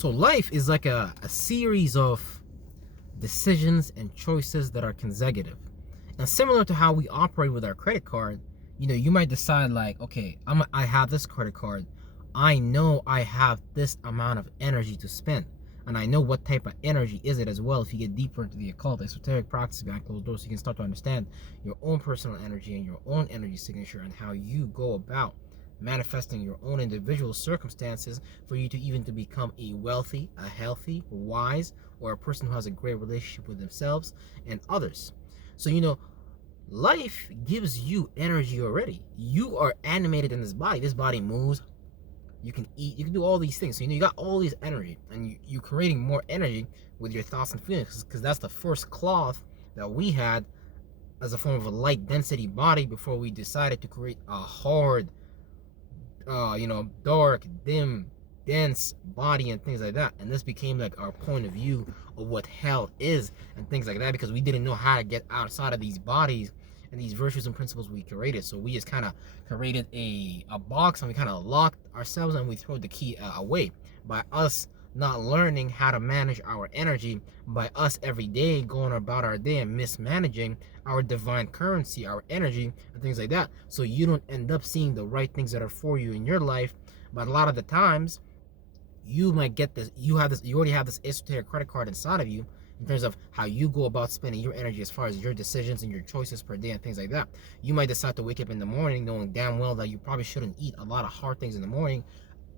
So life is like a series of decisions and choices that are consecutive. And similar to how we operate with our credit card, you might decide like, okay, I have this credit card. I know I have this amount of energy to spend. And I know what type of energy is it as well. If you get deeper into the occult, esoteric practices behind closed doors, you can start to understand your own personal energy and your own energy signature and how you go about manifesting your own individual circumstances for you to even to become a wealthy, a healthy, wise, or a person who has a great relationship with themselves and others. So life gives you energy already. You are animated in this body. This body moves. You can eat. You can do all these things. So you got all this energy, and you're creating more energy with your thoughts and feelings, because that's the first cloth that we had as a form of a light density body before we decided to create a hard, dark, dim, dense body and things like that. And this became like our point of view of what hell is and things like that, because we didn't know how to get outside of these bodies and these virtues and principles we created. So we just kind of created a box, and we kind of locked ourselves, and we throw the key away by us not learning how to manage our energy, by us every day going about our day and mismanaging our divine currency, our energy, and things like that. So you don't end up seeing the right things that are for you in your life. But a lot of the times, you might get this. You already have this esoteric credit card inside of you in terms of how you go about spending your energy as far as your decisions and your choices per day and things like that. You might decide to wake up in the morning knowing damn well that you probably shouldn't eat a lot of hard things in the morning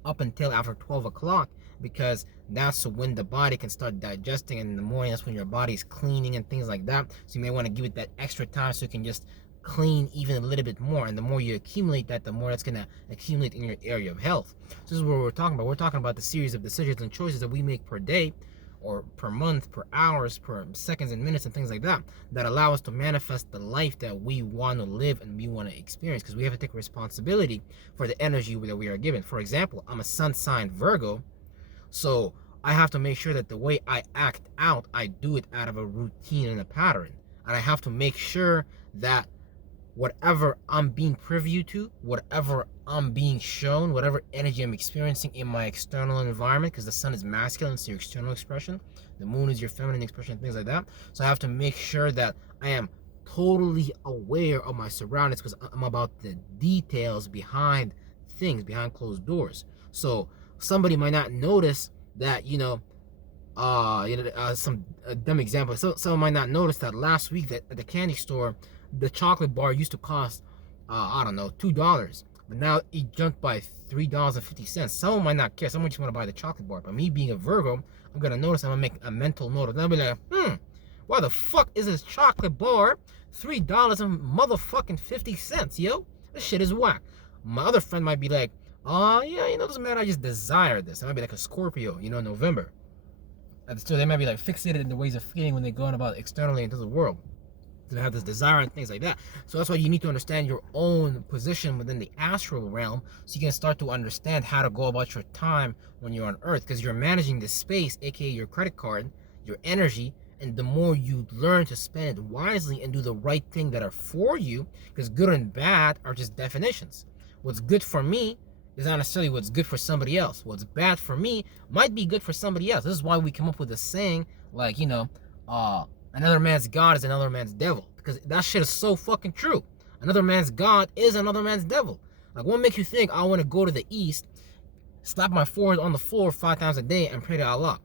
up until after 12 o'clock, because that's when the body can start digesting, and in the morning that's when your body's cleaning and things like that. So you may want to give it that extra time so you can just clean even a little bit more, and the more you accumulate that, the more that's going to accumulate in your area of health. So this is what we're talking about. We're talking about the series of decisions and choices that we make per day, or per month, per hours, per seconds and minutes and things like that, that allow us to manifest the life that we want to live and we want to experience, because we have to take responsibility for the energy that we are given. For example, I'm a sun sign Virgo, so I have to make sure that the way I act out, I do it out of a routine and a pattern. And I have to make sure that whatever I'm being privy to, whatever I'm being shown, whatever energy I'm experiencing in my external environment, because the sun is masculine, it's your external expression, the moon is your feminine expression, things like that. So I have to make sure that I am totally aware of my surroundings, because I'm about the details behind things, behind closed doors. So somebody might not notice that, some dumb example. So someone might not notice that last week that at the candy store, the chocolate bar used to cost, I don't know, $2. But now it jumped by $3.50. Someone might not care. Someone just want to buy the chocolate bar. But me being a Virgo, I'm going to notice. I'm going to make a mental note of that. I'll be like, why the fuck is this chocolate bar $3 and motherfucking 50 cents, yo? This shit is whack. My other friend might be like, oh, yeah, doesn't matter. I just desire this. I might be like a Scorpio, November. And so they might be like fixated in the ways of feeling when they're going about externally into the world. They have this desire and things like that. So that's why you need to understand your own position within the astral realm, so you can start to understand how to go about your time when you're on Earth, because you're managing this space, aka your credit card, your energy. And the more you learn to spend it wisely and do the right thing that are for you, because good and bad are just definitions. What's good for me is not necessarily what's good for somebody else. What's bad for me might be good for somebody else. This is why we come up with a saying like, another man's God is another man's devil. Because that shit is so fucking true. Another man's God is another man's devil. Like, what makes you think I want to go to the east, slap my forehead on the floor 5 times a day and pray to Allah?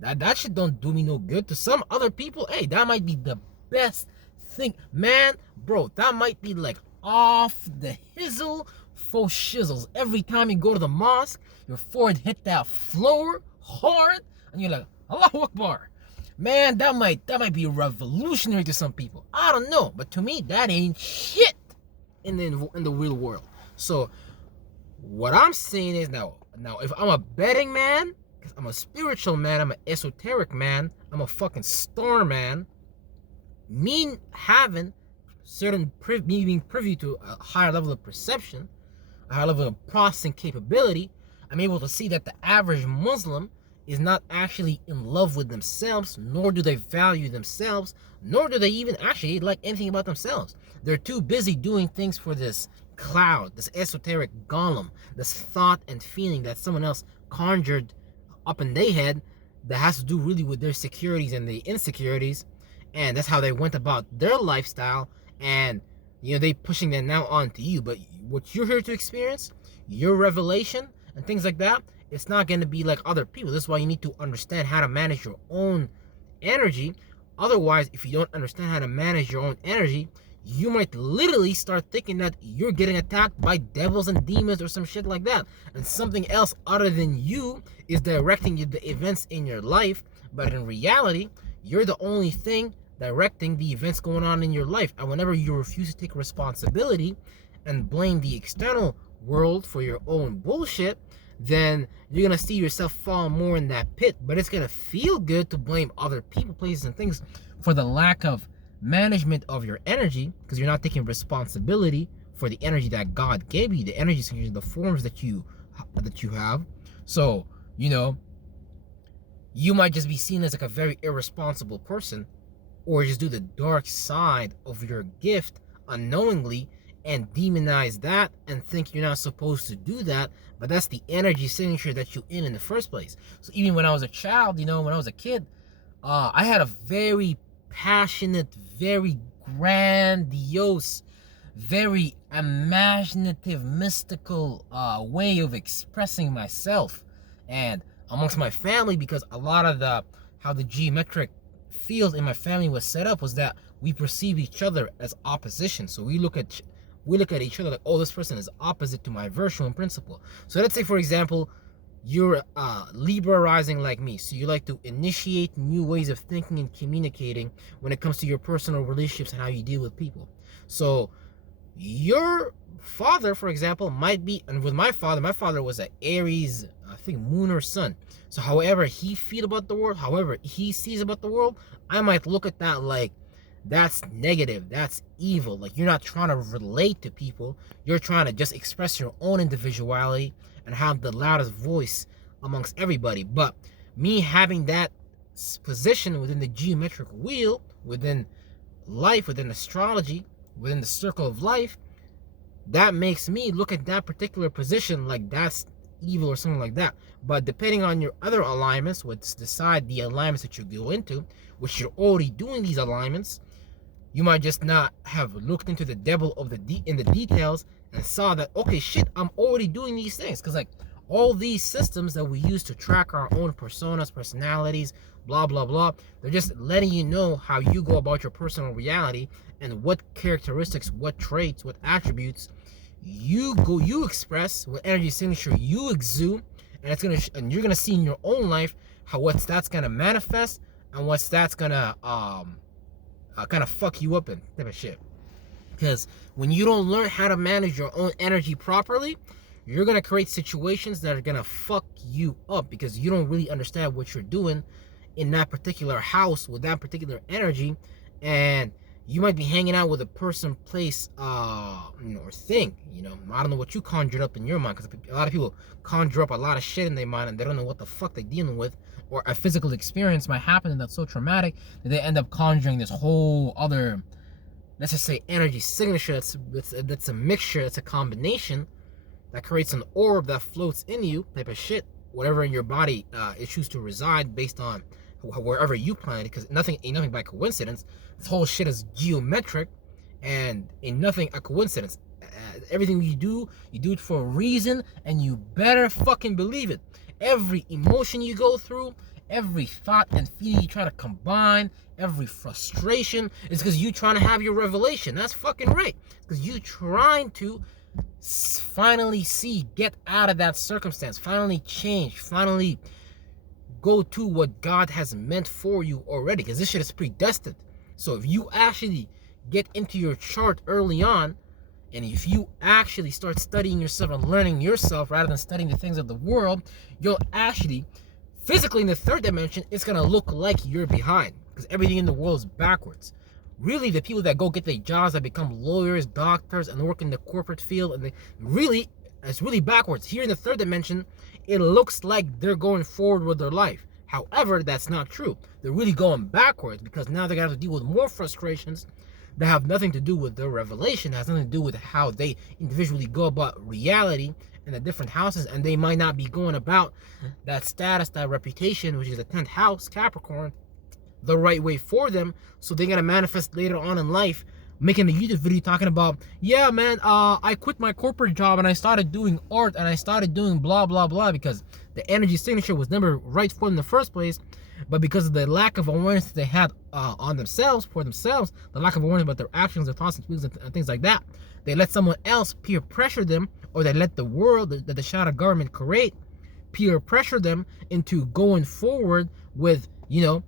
That shit don't do me no good. To some other people, hey, that might be the best thing. Man, bro, that might be like off the hizzle for shizzles. Every time you go to the mosque, your forehead hit that floor hard, and you're like, Allahu Akbar. Man, that might be revolutionary to some people. I don't know, but to me, that ain't shit in the real world. So, what I'm saying is now, if I'm a betting man, because I'm a spiritual man, I'm an esoteric man, I'm a fucking star man, me having me being privy to a higher level of perception, a higher level of processing capability, I'm able to see that the average Muslim is not actually in love with themselves, nor do they value themselves, nor do they even actually like anything about themselves. They're too busy doing things for this cloud, this esoteric golem, this thought and feeling that someone else conjured up in their head that has to do really with their securities and the insecurities, and that's how they went about their lifestyle, and they pushing that now onto you. But what you're here to experience, your revelation and things like that, it's not going to be like other people. This is why you need to understand how to manage your own energy. Otherwise, if you don't understand how to manage your own energy, you might literally start thinking that you're getting attacked by devils and demons or some shit like that, and something else other than you is directing you the events in your life. But in reality, you're the only thing directing the events going on in your life. And whenever you refuse to take responsibility and blame the external world for your own bullshit, then you're gonna see yourself fall more in that pit. But it's gonna feel good to blame other people, places, and things for the lack of management of your energy, because you're not taking responsibility for the energy that God gave you, the energy, the forms that you have. So you might just be seen as like a very irresponsible person, or just do the dark side of your gift unknowingly and demonize that and think you're not supposed to do that. But that's the energy signature that you're in the first place. So even when I was a child, when I was a kid, I had a very passionate, very grandiose, very imaginative, mystical way of expressing myself and amongst my family, because a lot of how the geometric field in my family was set up was that we perceive each other as opposition. So we look at each other like, oh, this person is opposite to my virtue and principle. So let's say, for example, you're Libra rising like me, so you like to initiate new ways of thinking and communicating when it comes to your personal relationships and how you deal with people. So your father, for example, might be, and with my father was an Aries, I think moon or sun. So however he feels about the world, however he sees about the world, I might look at that like, that's negative, that's evil. Like, you're not trying to relate to people, you're trying to just express your own individuality and have the loudest voice amongst everybody. But me having that position within the geometric wheel, within life, within astrology, within the circle of life, that makes me look at that particular position like that's evil or something like that. But depending on your other alignments, which decide the alignments that you go into, which you're already doing these alignments, you might just not have looked into the devil of the details and saw that, okay, shit, I'm already doing these things. Because like all these systems that we use to track our own personas, personalities, blah blah blah, they're just letting you know how you go about your personal reality and what characteristics, what traits, what attributes you express, what energy signature you exude, and you're gonna see in your own life how that's gonna manifest and that's gonna kind of fuck you up and type of shit. Because when you don't learn how to manage your own energy properly, you're gonna create situations that are gonna fuck you up, because you don't really understand what you're doing in that particular house with that particular energy. And you might be hanging out with a person, place, or thing. I don't know what you conjured up in your mind, because a lot of people conjure up a lot of shit in their mind and they don't know what the fuck they're dealing with, or a physical experience might happen that's so traumatic that they end up conjuring this whole other, let's just say, energy signature that's a mixture, that's a combination that creates an orb that floats in you, type of shit, whatever in your body it chooses to reside based on wherever you plan it, because ain't nothing by coincidence. This whole shit is geometric, and ain't nothing a coincidence. Everything you do it for a reason, and you better fucking believe it. Every emotion you go through, every thought and feeling you try to combine, every frustration, is because you trying to have your revelation. That's fucking right. Because you trying to finally get out of that circumstance, finally change, finally go to what God has meant for you already, because this shit is predestined. So if you actually get into your chart early on, and if you actually start studying yourself and learning yourself rather than studying the things of the world, you'll actually, physically in the third dimension, it's going to look like you're behind, because everything in the world is backwards. Really, the people that go get their jobs, that become lawyers, doctors, and work in the corporate field, and it's really backwards. Here in the third dimension, it looks like they're going forward with their life. However, that's not true. They're really going backwards, because now they're going to have to deal with more frustrations that have nothing to do with their revelation, has nothing to do with how they individually go about reality in the different houses, and they might not be going about that status, that reputation, which is the 10th house, Capricorn, the right way for them. So they're gonna manifest later on in life, making a YouTube video talking about, yeah, man, I quit my corporate job and I started doing art and I started doing blah blah blah, because the energy signature was never right for them in the first place. But because of the lack of awareness that they had on themselves, for themselves, the lack of awareness about their actions, their thoughts and feelings and things like that, they let someone else peer pressure them, or they let the world that the shadow government create peer pressure them into going forward with, you know,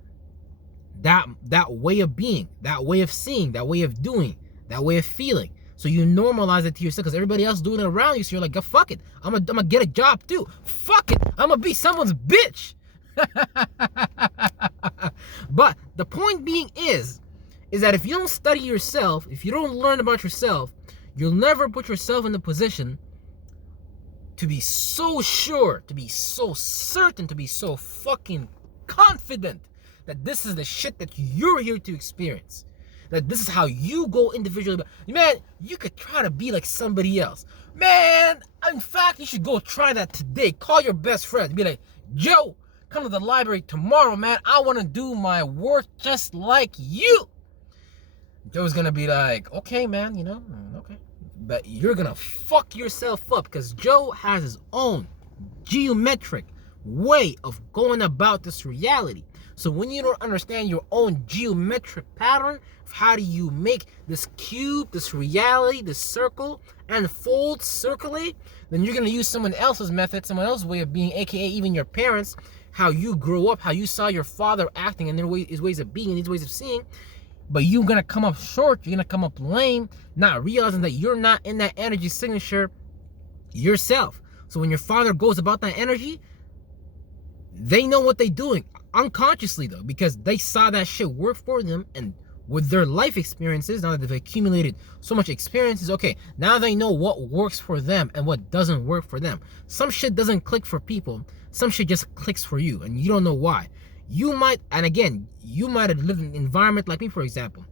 that way of being, that way of seeing, that way of doing, that way of feeling. So you normalize it to yourself because everybody else doing it around you. So you're like, fuck it, I'm gonna get a job too. Fuck it, I'm gonna be someone's bitch. But the point being is that if you don't study yourself, if you don't learn about yourself, you'll never put yourself in the position to be so sure, to be so certain, to be so fucking confident that this is the shit that you're here to experience. That this is how you go individually. Man, you could try to be like somebody else. Man, in fact, you should go try that today. Call your best friend and be like, Joe, come to the library tomorrow, man. I want to do my work just like you. Joe's going to be like, okay, man, you know, okay. But you're going to fuck yourself up because Joe has his own geometric way of going about this reality. So when you don't understand your own geometric pattern of how do you make this cube, this reality, this circle, unfold, circulate, then you're going to use someone else's method, someone else's way of being, aka even your parents, how you grew up, how you saw your father acting and his ways of being and his ways of seeing. But you're going to come up short, you're going to come up lame, not realizing that you're not in that energy signature yourself. So when your father goes about that energy, they know what they're doing. Unconsciously though, because they saw that shit work for them, and with their life experiences, now that they've accumulated so much experiences, okay, now they know what works for them and what doesn't work for them. Some shit doesn't click for people, some shit just clicks for you, and you don't know why. You might, and again, you might have lived in an environment like me, for example.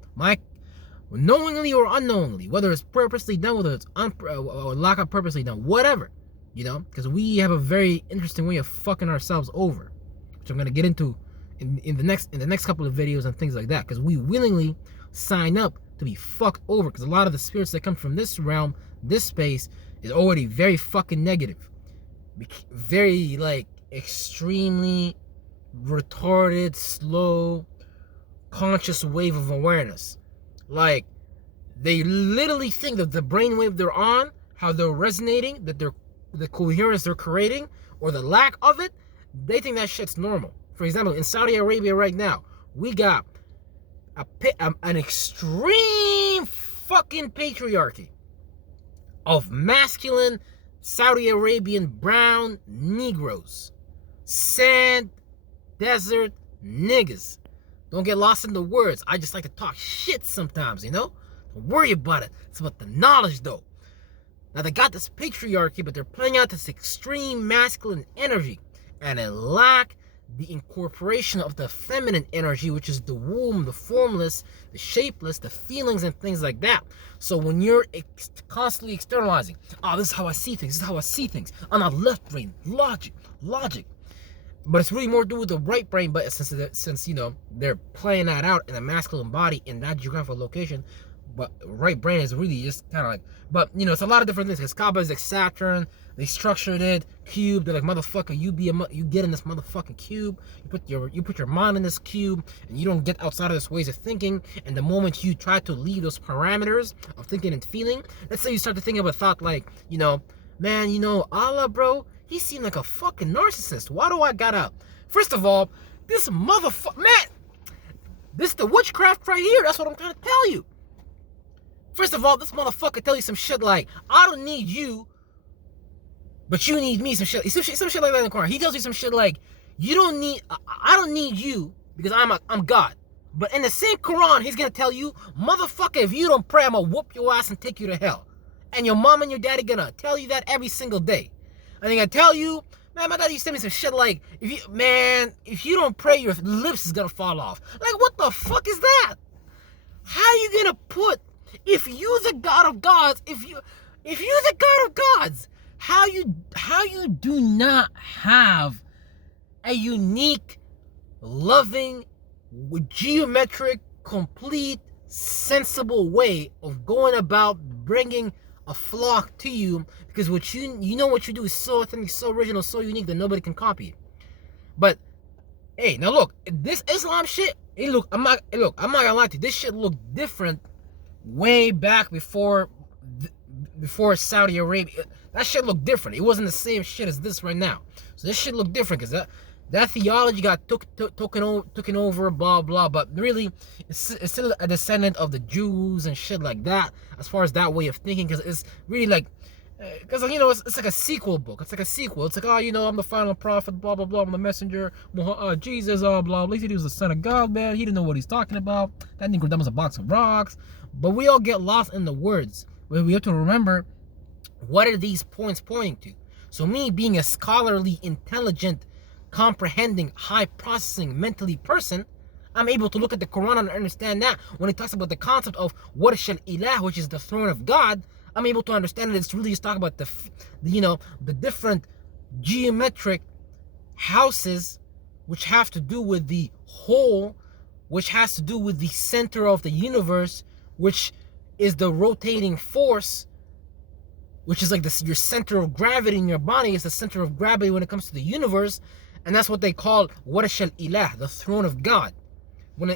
Knowingly or unknowingly, whether it's purposely done, whether it's or lack of purposely done, whatever, you know, because we have a very interesting way of fucking ourselves over, which I'm gonna get into in the next couple of videos and things like that, because we willingly sign up to be fucked over, because a lot of the spirits that come from this realm, this space, is already very fucking negative, very like extremely retarded, slow, conscious wave of awareness. Like they literally think that the brainwave they're on, how they're resonating, that the coherence they're creating, or the lack of it, they think that shit's normal. For example, in Saudi Arabia right now, we got an extreme fucking patriarchy of masculine Saudi Arabian brown Negroes, sand, desert niggas. Don't get lost in the words. I just like to talk shit sometimes, you know? Don't worry about it. It's about the knowledge though. Now they got this patriarchy, but they're playing out this extreme masculine energy, and it lack the incorporation of the feminine energy, which is the womb, the formless, the shapeless, the feelings and things like that. So when you're constantly externalizing, oh, this is how I see things, this is how I see things, I'm not left brain, logic, but it's really more to do with the right brain. But since you know they're playing that out in a masculine body in that geographical location, but right brain is really just kind of like, but you know, it's a lot of different things. Because Kaaba is like Saturn, they structured it, cube. They're like, motherfucker, you get in this motherfucking cube. You put your mind in this cube, and you don't get outside of this ways of thinking. And the moment you try to leave those parameters of thinking and feeling, let's say you start to think of a thought like, you know, man, you know, Allah, bro, he seemed like a fucking narcissist. Why do I gotta? First of all, this motherfucker, man, this is the witchcraft right here. That's what I'm trying to tell you. First of all, this motherfucker tell you some shit like, I don't need you, but you need me, some shit like that in the corner. He tells you some shit like, I don't need you because I'm God. But in the same Quran, he's gonna tell you, motherfucker, if you don't pray, I'm gonna whoop your ass and take you to hell. And your mom and your daddy gonna tell you that every single day. And they're gonna tell you, man, my daddy used to tell me some shit like, if you don't pray, your lips is gonna fall off. Like, what the fuck is that? How you gonna put, if you the God of gods, if you the God of gods, how you do not have a unique, loving, geometric, complete, sensible way of going about bringing a flock to you, because what you know what you do is so authentic, so original, so unique that nobody can copy. But hey, now look, this Islam shit, I'm not gonna lie to you, this shit looked different way back before Saudi Arabia. That shit looked different. It wasn't the same shit as this right now. So this shit looked different because that theology got taken over, blah blah. But really, it's still a descendant of the Jews and shit like that. As far as that way of thinking, because it's really like, because it's like a sequel book. It's like a sequel. It's like, oh, I'm the final prophet, blah blah blah. I'm the messenger, Jesus, blah blah. At least he was the son of God, man. He didn't know what he's talking about. That nigga was a box of rocks. But we all get lost in the words. We have to remember, what are these points pointing to? So me being a scholarly, intelligent, comprehending, high processing, mentally person, I'm able to look at the Quran and understand that when it talks about the concept of what is Shal Ilah, which is the throne of God, I'm able to understand that it's really just talking about the different geometric houses, which have to do with the whole, which has to do with the center of the universe, which is the rotating force, which is like your center of gravity in your body. Is the center of gravity when it comes to the universe, and that's what they call what is Shal Ilah, the throne of God.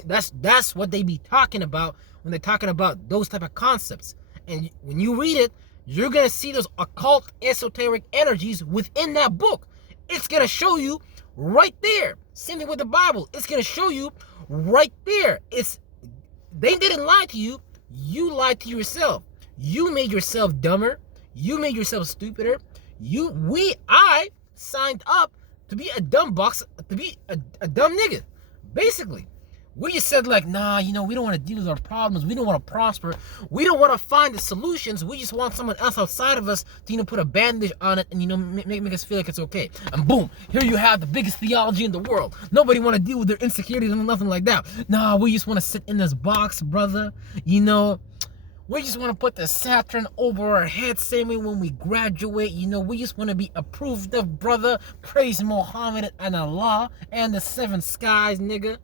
That's what they be talking about when they're talking about those type of concepts. And when you read it, you're gonna see those occult, esoteric energies within that book. It's gonna show you right there. Same thing with the Bible. It's gonna show you right there. They didn't lie to you. You lied to yourself. You made yourself dumber. You made yourself stupider. I signed up to be a dumb box, to be a dumb nigga. Basically. We just said like, nah, we don't want to deal with our problems. We don't want to prosper. We don't want to find the solutions. We just want someone else outside of us to, put a bandage on it and, make us feel like it's okay. And boom, here you have the biggest theology in the world. Nobody want to deal with their insecurities and nothing like that. Nah, we just want to sit in this box, brother. We just want to put the Saturn over our head, same way when we graduate. We just want to be approved of, brother. Praise Muhammad and Allah and the seven skies, nigga.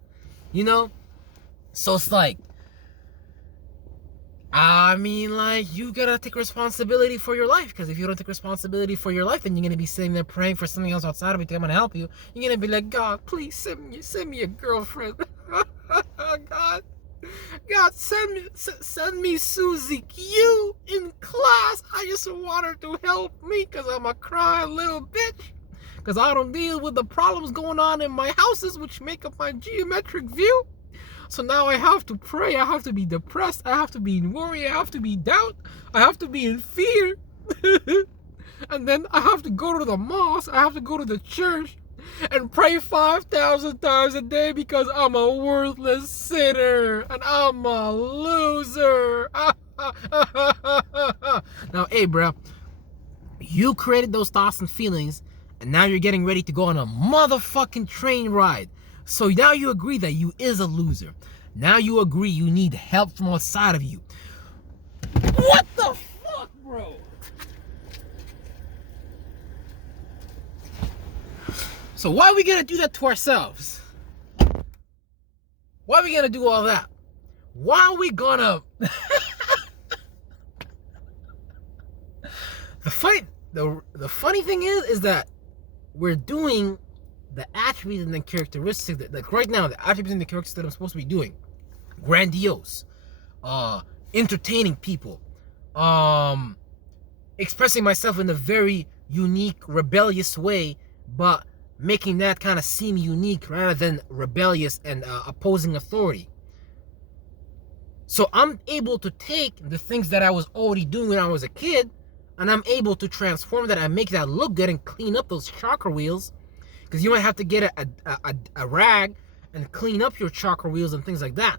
So it's like, you gotta take responsibility for your life, because if you don't take responsibility for your life, then you're gonna be sitting there praying for something else outside of you to come and help you. You're gonna be like, God, please send me a girlfriend. God, send me Susie Q in class. I just want her to help me, because I'm a crying little bitch. Because I don't deal with the problems going on in my houses, which make up my geometric view. So now I have to pray. I have to be depressed. I have to be in worry. I have to be doubt. I have to be in fear. And then I have to go to the mosque. I have to go to the church and pray 5,000 times a day, because I'm a worthless sinner and I'm a loser. Now, hey, bro, you created those thoughts and feelings, and now you're getting ready to go on a motherfucking train ride. So now you agree that you is a loser. Now you agree you need help from outside of you. What the fuck, bro? So why are we gonna do that to ourselves? Why are we gonna do all that? Why are we gonna... The funny thing is that we're doing the attributes and the characteristics that, like right now, the attributes and the characteristics that I'm supposed to be doing. Grandiose, entertaining people, expressing myself in a very unique, rebellious way, but making that kind of seem unique rather than rebellious and opposing authority. So I'm able to take the things that I was already doing when I was a kid, and I'm able to transform that and make that look good and clean up those chakra wheels. Because you might have to get a rag and clean up your chakra wheels and things like that.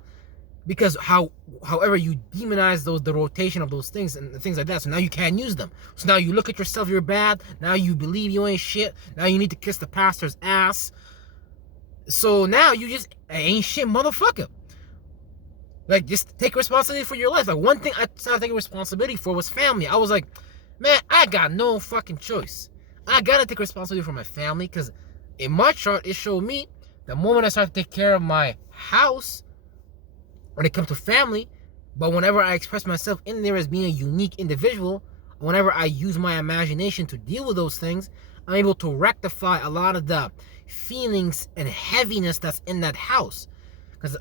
Because however you demonize the rotation of those things and things like that, so now you can't use them. So now you look at yourself, you're bad. Now you believe you ain't shit. Now you need to kiss the pastor's ass. So now you just ain't shit, motherfucker. Like, just take responsibility for your life. Like, one thing I started taking responsibility for was family. I was like, Man, I got no fucking choice. I gotta take responsibility for my family, because in my chart, it showed me the moment I start to take care of my house, when it comes to family, but whenever I express myself in there as being a unique individual, whenever I use my imagination to deal with those things, I'm able to rectify a lot of the feelings and heaviness that's in that house. Because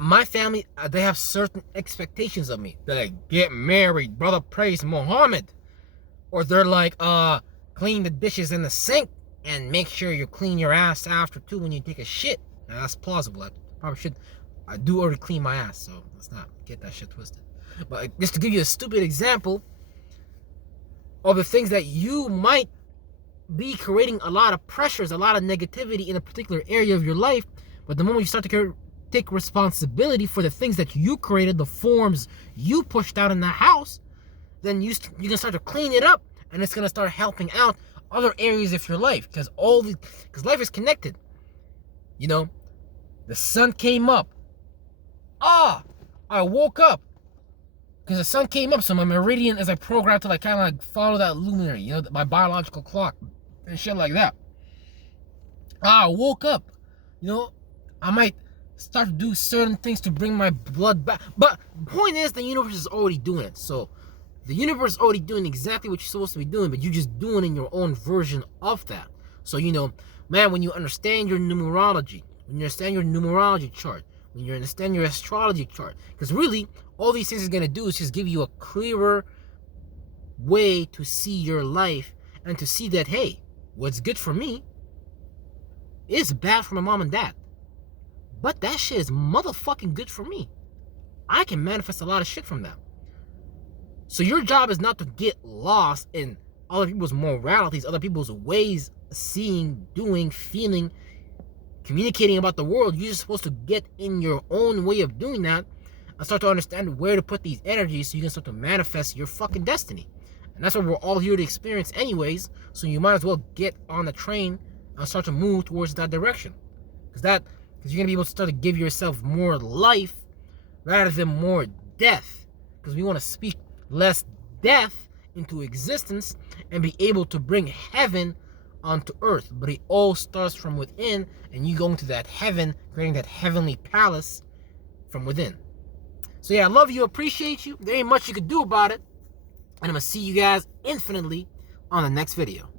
my family, they have certain expectations of me. They're like, get married, brother, praise Muhammad. Or they're like, clean the dishes in the sink and make sure you clean your ass after too when you take a shit. Now, that's plausible. I probably should. I do already clean my ass, so let's not get that shit twisted. But just to give you a stupid example of the things that you might be creating a lot of pressures, a lot of negativity in a particular area of your life, but the moment you start to take responsibility for the things that you created, the forms you pushed out in the house, then you can start to clean it up, and it's gonna start helping out other areas of your life, because life is connected. The sun came up. I woke up because the sun came up, so my meridian is like programmed to like kind of like follow that luminary, my biological clock and shit like that. I woke up, I might start to do certain things to bring my blood back, but the point is the universe is already doing it. So the universe is already doing exactly what you're supposed to be doing, but you're just doing in your own version of that. So man, when you understand your numerology, when you understand your numerology chart, when you understand your astrology chart, because really all these things are going to do is just give you a clearer way to see your life, and to see that, hey, what's good for me is bad for my mom and dad, but that shit is motherfucking good for me. I can manifest a lot of shit from that. So your job is not to get lost in other people's moralities, other people's ways, seeing, doing, feeling, communicating about the world. You're just supposed to get in your own way of doing that and start to understand where to put these energies so you can start to manifest your fucking destiny. And that's what we're all here to experience anyways, so you might as well get on the train and start to move towards that direction. Because you're going to be able to start to give yourself more life rather than more death. Because we want to speak less death into existence and be able to bring heaven onto earth. But it all starts from within, and you go into that heaven, creating that heavenly palace from within. So yeah, I love you, appreciate you. There ain't much you could do about it. And I'm going to see you guys infinitely on the next video.